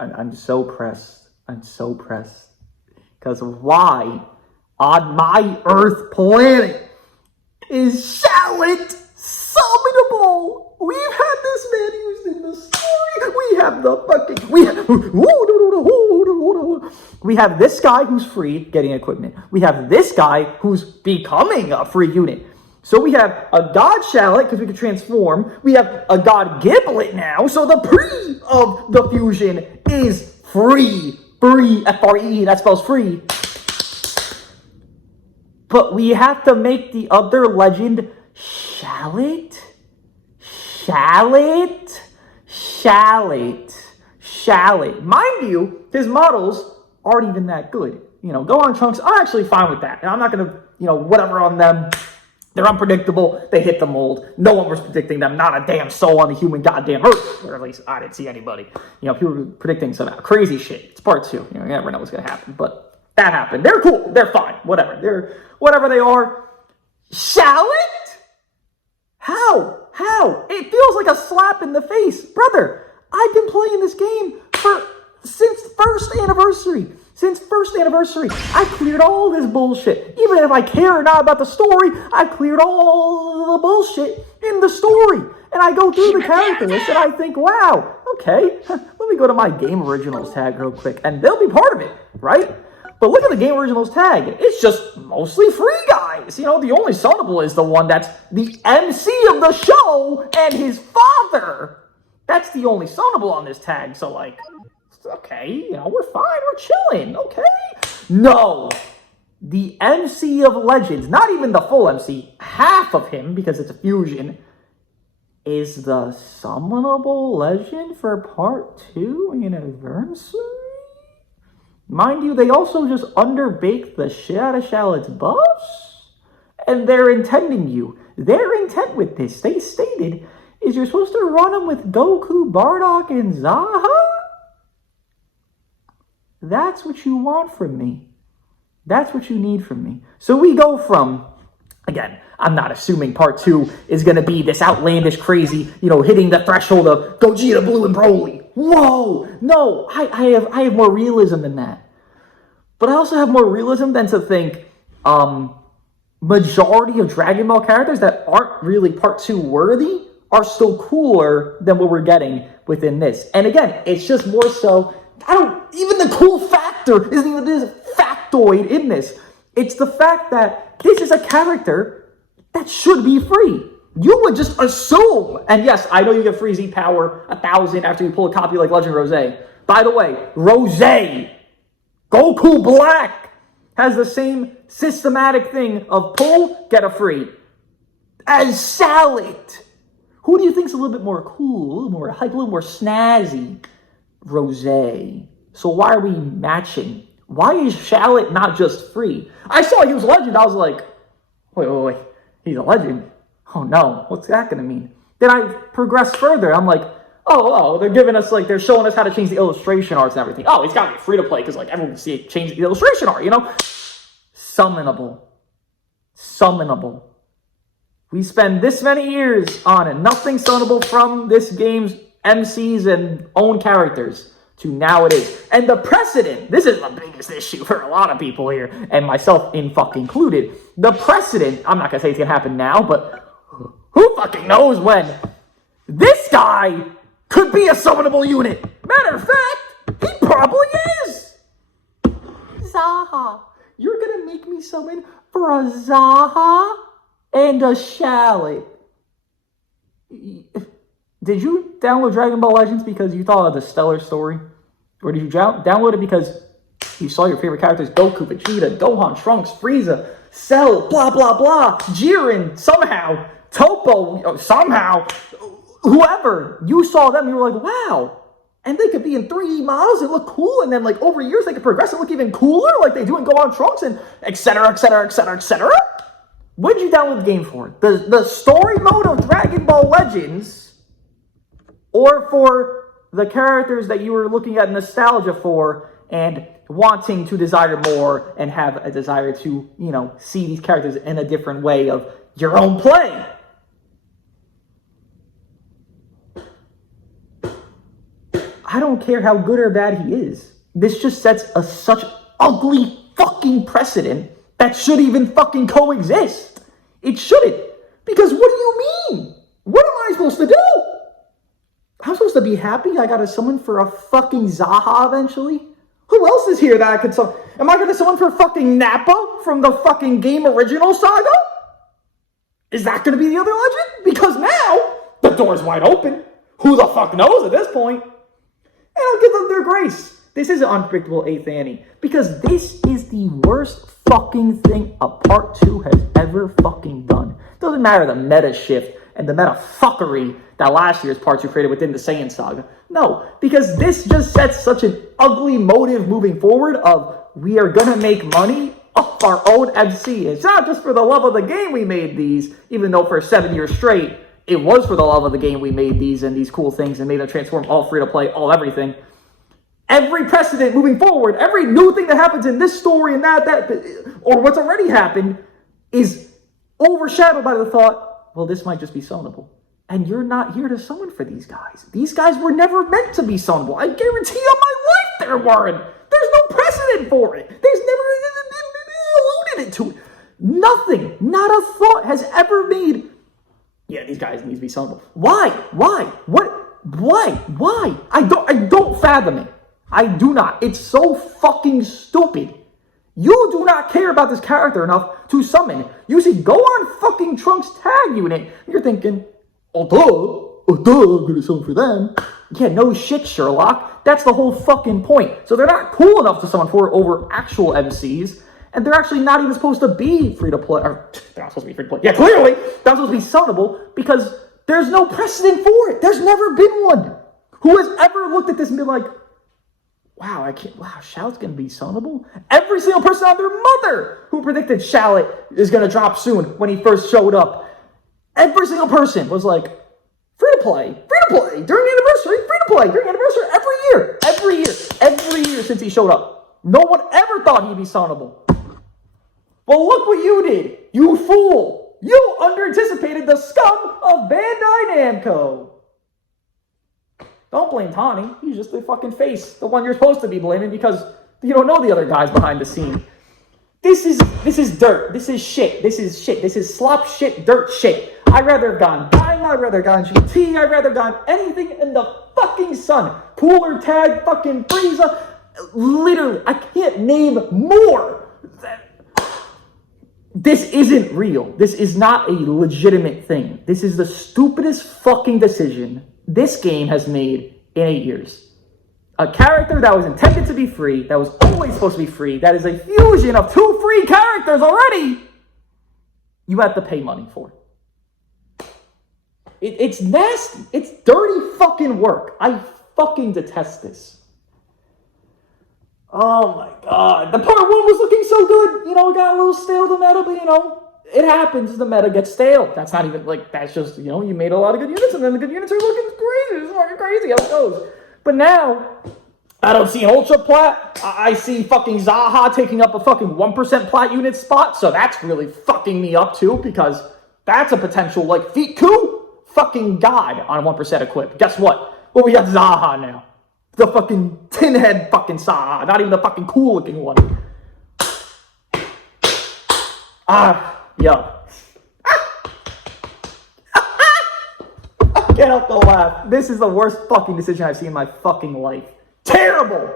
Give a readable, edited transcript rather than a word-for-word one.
I'm so pressed. I'm so pressed. Because why on my Earth planet is Shallot summonable? We've had this man used in the story. We have the fucking... We have this guy who's free getting equipment. We have this guy who's becoming a free unit. So we have a God Shallot, because we can transform. We have a God Giblet now. So the pre of the fusion is free. Free, F-R-E, that spells free. But we have to make the other legend Shallot? Shallot? Shallot. Shallot. Mind you, his models aren't even that good. You know, Gohan Trunks, I'm actually fine with that. And I'm not going to, you know, whatever on them. They're unpredictable. They hit the mold. No one was predicting them. Not a damn soul on the human goddamn earth. Or at least I didn't see anybody. You know, people were predicting some crazy shit. It's part 2. You know, you never know what's going to happen. But that happened. They're cool. They're fine. Whatever. They're whatever they are. Shallot? How? It feels like a slap in the face. Brother, I've been playing this game since first anniversary. I cleared all this bullshit. Even if I care or not about the story, I cleared all the bullshit in the story. And I go through the character list and I think, wow, okay, let me go to my Game Originals tag real quick. And they'll be part of it, right? But look at the Game Originals tag. It's just mostly free guys. You know, the only sonnable is the one that's the MC of the show and his father. That's the only sonnable on this tag. So, like, okay, you know, we're fine. We're chilling, okay? No. The MC of Legends, not even the full MC, half of him, because it's a fusion, is the summonable legend for part 2 anniversary? Mind you, they also just underbaked the shit out of Shallot's buffs. And they're intending you. Their intent with this, they stated, is you're supposed to run them with Goku, Bardock, and Zaha? That's what you want from me. That's what you need from me. So we go from, again, I'm not assuming part 2 is going to be this outlandish, crazy, you know, hitting the threshold of Gogeta, Blue, and Broly. Whoa! No, I have more realism than that. But I also have more realism than to think majority of Dragon Ball characters that aren't really part 2 worthy are still cooler than what we're getting within this. And again, it's just more so, even the cool factor isn't even this factoid in this. It's the fact that this is a character that should be free. You would just assume, and yes, I know you get free Z Power 1,000 after you pull a copy like Legend Rose. By the way, Rose, Goku Black, has the same systematic thing of pull, get a free, as Shallot. Who do you think's a little bit more cool, a little more hype, a little more snazzy? Rose. So why are we matching? Why is Shallot not just free? I saw he was a legend. I was like, wait. He's a legend? Oh no, what's that going to mean? Then I progressed further. I'm like, oh, they're giving us, like, they're showing us how to change the illustration arts and everything. Oh, it's got to be free to play because, like, everyone can see it change the illustration art, you know? Summonable. We spend this many years on it. Nothing summonable from this game's MCs and own characters to now it is. And the precedent, this is the biggest issue for a lot of people here, and myself included. The precedent, I'm not going to say it's going to happen now, but who fucking knows when? This guy could be a summonable unit. Matter of fact, he probably is. Zaha. You're going to make me summon for a Zaha and a Shallot. Did you download Dragon Ball Legends because you thought of the stellar story? Or did you download it because you saw your favorite characters, Goku, Vegeta, Gohan, Trunks, Frieza, Cell, blah, blah, blah, Jiren, somehow, Topo, somehow, whoever, you saw them, you were like, wow. And they could be in 3D models and look cool, and then, like, over years, they could progress and look even cooler, like they do in Gohan Trunks, and et cetera, et cetera, et cetera, et cetera. What did you download the game for? The story mode of Dragon Ball Legends, or for the characters that you were looking at nostalgia for and wanting to desire more and have a desire to, you know, see these characters in a different way of your own play? I don't care how good or bad he is. This just sets such ugly fucking precedent that should even fucking coexist. It shouldn't. Because what do you mean? What am I supposed to do? I'm supposed to be happy I got to summon for a fucking Zaha eventually? Who else is here that I could summon? Am I going to summon for fucking Nappa from the fucking game original saga? Is that going to be the other legend? Because now, the door's wide open. Who the fuck knows at this point? And I'll give them their grace. This is an unpredictable 8th Annie. Because this is the worst fucking thing a part 2 has ever fucking done. Doesn't matter the meta shift and the meta fuckery that last year's part 2 created within the Saiyan saga. No, because this just sets such an ugly motive moving forward of we are going to make money off our own MC. It's not just for the love of the game we made these, even though for 7 years straight, it was for the love of the game we made these and these cool things and made them transform all free to play, all everything. Every precedent moving forward, every new thing that happens in this story and that, or what's already happened is overshadowed by the thought, well, this might just be summonable. And you're not here to summon for these guys. These guys were never meant to be summonable. I guarantee on my life there weren't. There's no precedent for it. There's never alluded to it. Nothing, not a thought has ever made, yeah, these guys need to be summonable. Why? What? Why? I don't fathom it. I do not. It's so fucking stupid. You do not care about this character enough to summon. You see, go on fucking Trunks' tag unit. You're thinking, I'm gonna summon for them. Yeah, no shit, Sherlock. That's the whole fucking point. So they're not cool enough to summon for over actual MCs, and they're actually not even supposed to be free to play. Or they're not supposed to be free to play. Yeah, clearly, they're not supposed to be summonable because there's no precedent for it. There's never been one. Who has ever looked at this and been like, wow, Shallot's going to be summonable? Every single person on their mother who predicted Shallot is going to drop soon when he first showed up. Every single person was like, free to play, during the anniversary, free to play, during anniversary, every year since he showed up. No one ever thought he'd be summonable. Well, look what you did, you fool. You under-anticipated the scum of Bandai Namco. Don't blame Tani. He's just the fucking face. The one you're supposed to be blaming because you don't know the other guys behind the scene. This is dirt. This is shit. This is slop shit, dirt shit. I'd rather have gone Dime. I'd rather have gone GT. I'd rather have gone anything in the fucking sun. Cooler tag, fucking Frieza. Literally, I can't name more. This isn't real. This is not a legitimate thing. This is the stupidest fucking decision this game has made in 8 years. A character that was intended to be free, that was always supposed to be free, that is a fusion of 2 free characters already, you have to pay money for. It's nasty. It's dirty fucking work. I fucking detest this. Oh my god. The part 1 was looking so good. You know, it got a little stale, the meta, but you know, it happens. The meta gets stale. That's not even, like, that's just, you know, you made a lot of good units, and then the good units are looking crazy. It's fucking crazy how it goes. But now, I don't see an Ultra Plat. I see fucking Zaha taking up a fucking 1% Plat unit spot, so that's really fucking me up too, because that's a potential, like, feat coup fucking god on 1% equip. Guess what? Well, we got Zaha now. The fucking tin head fucking Zaha, not even the fucking cool looking one. Yo. I can't help but laugh. This is the worst fucking decision I've seen in my fucking life. Terrible!